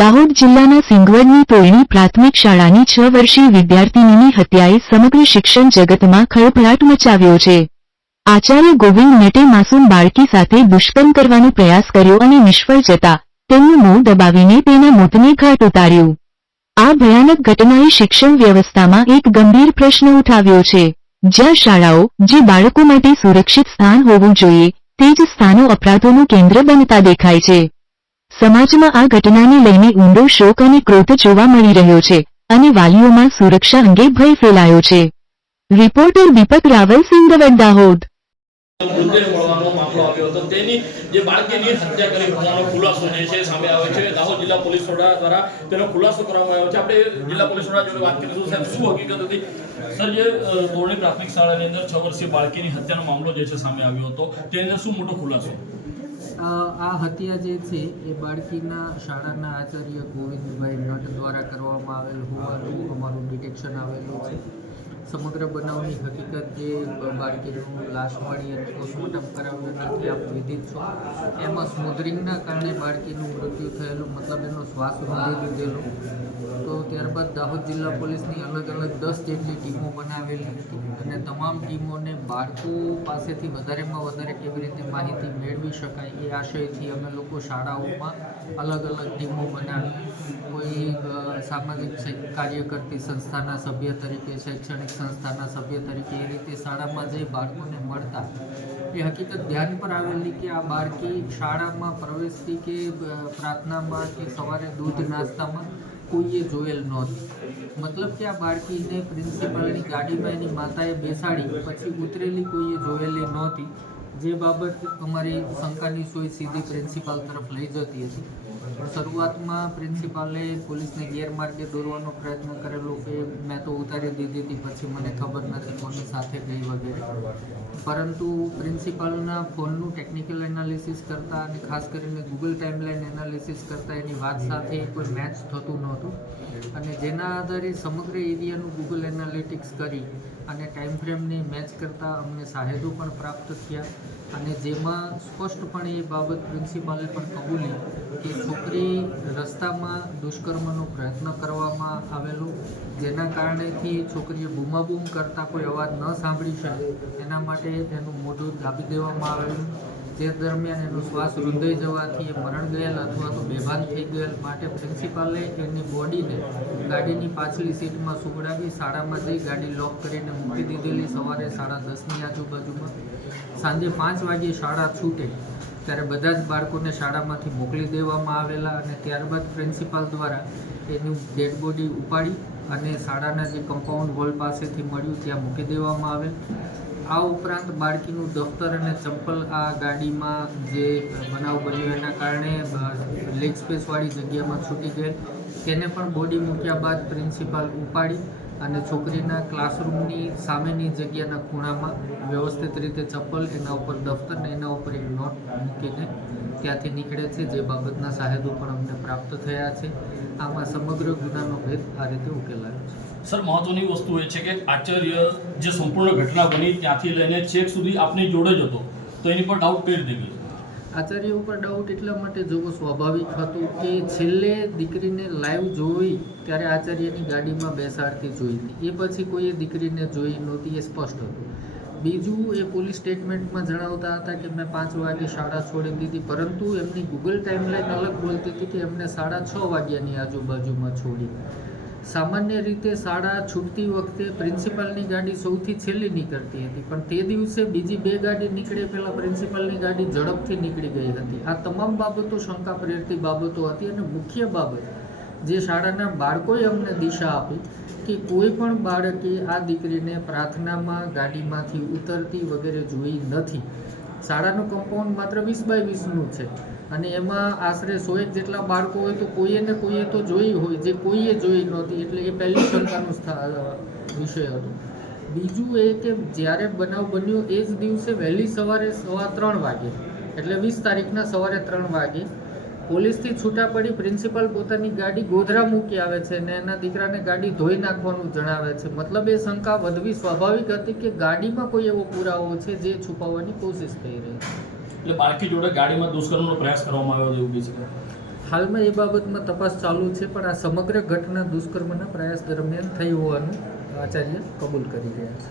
દાહોદ જિલ્લાના સિંગવડની તોરણી પ્રાથમિક શાળાની 6 વર્ષીય વિદ્યાર્થિનીની હત્યાએ સમગ્ર શિક્ષણ જગતમાં ખળભળાટ મચાવ્યો છે। આચાર્ય ગોવિંદ નટે માસૂમ બાળકી સાથે દુષ્કર્મ કરવાનો પ્રયાસ કર્યો અને નિષ્ફળ જતા તેમનું મોં દબાવીને તેના મોતને ઘાટ ઉતાર્યું। આ ભયાનક ઘટનાએ શિક્ષણ વ્યવસ્થામાં એક ગંભીર પ્રશ્ન ઉઠાવ્યો છે, જ્યાં શાળાઓ, જે બાળકો માટે સુરક્ષિત સ્થાન હોવું જોઈએ, તે જ સ્થાનો અપરાધોનું કેન્દ્ર બનતા દેખાય છે। સમાજમાં આ ઘટનાને લઈને ઊંડો શોક અને ક્રોધ જોવા મળી રહ્યો છે અને વાલીઓમાં સુરક્ષા અંગે ભય ફેલાયો છે। રિપોર્ટર દીપક રાવલ, સિંગવડ, દાહોદ। મૃતદેહ મળવાનો મામલો આવ્યો હતો, તેની જે બાળકીની હત્યા કરી હોવાનો ખુલાસો જે છે સામે આવે છે। દાહોદ જિલ્લા પોલીસ વડા દ્વારા તેનો ખુલાસો કરવામાં આવ્યો છે। આપણે જિલ્લા પોલીસ વડા જોડે વાત કરીશું। સાહેબ, શું હકીકત હતી? સર, જે તોરણી પ્રાથમિક શાળાની અંદર 6 વર્ષીય બાળકીની હત્યાનો મામલો જે છે સામે આવ્યો હતો, તેની અંદર શું મોટો ખુલાસો? આ હત્યા જે છે એ બાળકીના શાળાના આચાર્ય ગોવિંદભાઈ નટ દ્વારા કરવામાં આવેલ હોવાનું અમારું ડિટેક્શન આવેલું છે। સમગ્ર બનાવની હકીકત જે બાળકીનું લાશ મળી અને પોસ્ટમોર્ટમ કરાવ્યું નથી આપ વિદિત છો, એમાં સ્મોધરિંગના કારણે બાળકીનું મૃત્યુ થયેલું, મતલબ એનો શ્વાસ રૂંધી લીધેલો। તો ત્યારબાદ દાહોદ જિલ્લા પોલીસની અલગ અલગ 10 જેટલી ટીમો બનાવેલી હતી અને તમામ ટીમોને બાળકો પાસેથી વધારેમાં વધારે કેવી રીતે માહિતી મેળવી શકાય એ આશયથી અમે લોકો શાળાઓમાં અલગ અલગ ટીમો બનાવી, કોઈ સામાજિક કાર્ય કરતી સંસ્થાના સભ્ય તરીકે, શૈક્ષણિક સંસ્થાના સભ્ય તરીકે એ રીતે શાળામાં જઈ બાળકોને મળતા એ હકીકત ધ્યાન પર આવેલી કે આ બાળકી શાળામાં પ્રવેશતી કે પ્રાર્થનામાં કે સવારે દૂધ નાસ્તામાં કોઈએ જોયેલ નહોતી। મતલબ કે આ બાળકીને પ્રિન્સિપાલની ગાડીમાં એની માતાએ બેસાડી પછી ઉતરેલી કોઈએ જોયેલી નહોતી, જે બાબત અમારી શંકાની સોય સીધી પ્રિન્સિપાલ તરફ લઈ જતી હતી। શરૂઆતમાં પ્રિન્સિપાલે પોલીસને ગેરમાર્ગે દોરવાનો પ્રયત્ન કરેલો કે મેં તો ઉતારી દીધી હતી, પછી મને ખબર નથી કોની સાથે ગઈ વગેરે, પરંતુ પ્રિન્સિપાલના ફોનનું ટેકનિકલ એનાલિસિસ કરતાં અને ખાસ કરીને ગૂગલ ટાઈમલાઈન એનાલિસિસ કરતાં એની વાત સાથે કોઈ મેચ થતું નહોતું અને જેના આધારે સમગ્ર એરિયાનું ગૂગલ એનાલિટિક્સ કરી અને ટાઈમ ફ્રેમને મેચ કરતાં અમને સાહેદો પણ પ્રાપ્ત થયા અને જેમાં સ્પષ્ટપણે એ બાબત પ્રિન્સિપાલે પણ કબૂલી કે છોકરી રસ્તામાં દુષ્કર્મનો પ્રયત્ન કરવામાં આવેલો, જેના કારણેથી છોકરીએ બૂમાબૂમ કરતાં કોઈ અવાજ ન સાંભળી શકે એના માટે એનું મોઢું દાબી દેવામાં આવેલું, જે દરમિયાન એનો શ્વાસ રૂંધાઈ જવાથી એ મરણ ગયેલ અથવા તો બેભાન થઈ ગયેલ માટે પ્રિન્સિપાલે એની બોડીને ગાડીની પાછલી સીટમાં સુવડાવી શાળામાં જઈ ગાડી લોક કરીને મૂકી દીધેલી। સવારે 10:30ની આજુબાજુમાં સાંજે 5 વાગ્યે શાળા છૂટે ત્યારે બધા જ બાળકોને શાળામાંથી મોકલી દેવામાં આવેલા અને ત્યારબાદ પ્રિન્સિપાલ દ્વારા એનું ડેડ બોડી ઉપાડી અને શાળાના જે કમ્પાઉન્ડ વોલ પાસેથી મળ્યું ત્યાં મૂકી દેવામાં આવેલ। આ ઉપરાંત બાળકીનું દફતર અને ચંપલ આ ગાડીમાં જે બનાવ બન્યો એના કારણે લેગ સ્પેસવાળી જગ્યામાં છૂટી ગયેલ, તેને પણ બોડી મૂક્યા બાદ પ્રિન્સિપાલ ઉપાડી અને છોકરીના ક્લાસરૂમની સામેની જગ્યાના ખૂણામાં વ્યવસ્થિત રીતે ચપ્પલ, એના ઉપર દફતર ને એના ઉપર એક નોટ મૂકીને ત્યાંથી નીકળે છે, જે બાબતના સાહેદો પણ અમને પ્રાપ્ત થયા છે। આમાં સમગ્ર ગુનાનો ભેદ આ રીતે ઉકેલાયો છે। સર, મહત્વની વસ્તુ એ છે કે આચાર્ય જે સંપૂર્ણ ઘટના બની ત્યાંથી લઈને છેક સુધી આપની જોડે જ હતો, તો એની પર ડાઉટ કઈ રીતે ગયો? આચાર્ય ઉપર ડાઉટ એટલા માટે જોવો સ્વાભાવિક હતું કે છેલ્લે દીકરીને લાઈવ જોઈ ત્યારે આચાર્યની ગાડીમાં બેસાડતી જોઈ હતી, એ પછી કોઈએ દીકરીને જોઈ નહોતી, એ સ્પષ્ટ હતું। બીજું, એ પોલીસ સ્ટેટમેન્ટમાં જણાવતા હતા કે મેં 5 વાગે શાળા છોડી દીધી, પરંતુ એમની ગૂગલ ટાઈમલાઈન અલગ બોલતી હતી કે એમને 6:30 વાગ્યાની આજુબાજુમાં છોડી। સામાન્ય રીતે શાળા છૂટતી વખતે પ્રિન્સિપાલની ગાડી સૌથી છેલ્લી નીકળતી હતી, પણ તે દિવસે બીજી 2 ગાડી નીકળે પહેલાં પ્રિન્સિપાલની ગાડી ઝડપથી નીકળી ગઈ હતી। આ તમામ બાબતો શંકા પ્રેરતી બાબતો હતી અને મુખ્ય બાબત જે શાળાના બાળકોએ અમને દિશા આપી કે કોઈ પણ બાળકે આ દીકરીને પ્રાર્થનામાં ગાડીમાંથી ઉતરતી વગેરે જોઈ નથી। શાળાનું કમ્પાઉન્ડ માત્ર 20x20નું છે અને એમાં આશરે 100 જેટલા બાળકો હોય તો કોઈએ ને કોઈએ તો જોઈ હોય, જે કોઈએ જોઈ નહોતી, એટલે એ પહેલી શંકાનો વિષય હતો। બીજું એ કે જ્યારે બનાવ બન્યો એ જ દિવસે વહેલી સવારે 3:15 વાગે, એટલે 20 તારીખના સવારે 3 વાગે પોલીસથી છૂટા પડી પ્રિન્સિપાલ પોતાની ગાડી ગોધરા મૂકી આવે છે અને એના દીકરાને ગાડી ધોઈ નાખવાનું જણાવે છે। મતલબ એ શંકા વધવી સ્વાભાવિક હતી કે ગાડીમાં કોઈ એવો પુરાવો છે જે છુપાવવાની કોશિશ થઈ રહી છે। એટલે બાળકી જોડે ગાડીમાં દુષ્કર્મનો પ્રયાસ કરવામાં આવ્યો એવું બી છે? હાલમાં એ બાબતમાં તપાસ ચાલુ છે, પણ આ સમગ્ર ઘટના દુષ્કર્મના પ્રયાસ દરમિયાન થઈ હોવાનું આચાર્ય કબૂલ કરી રહ્યા છે.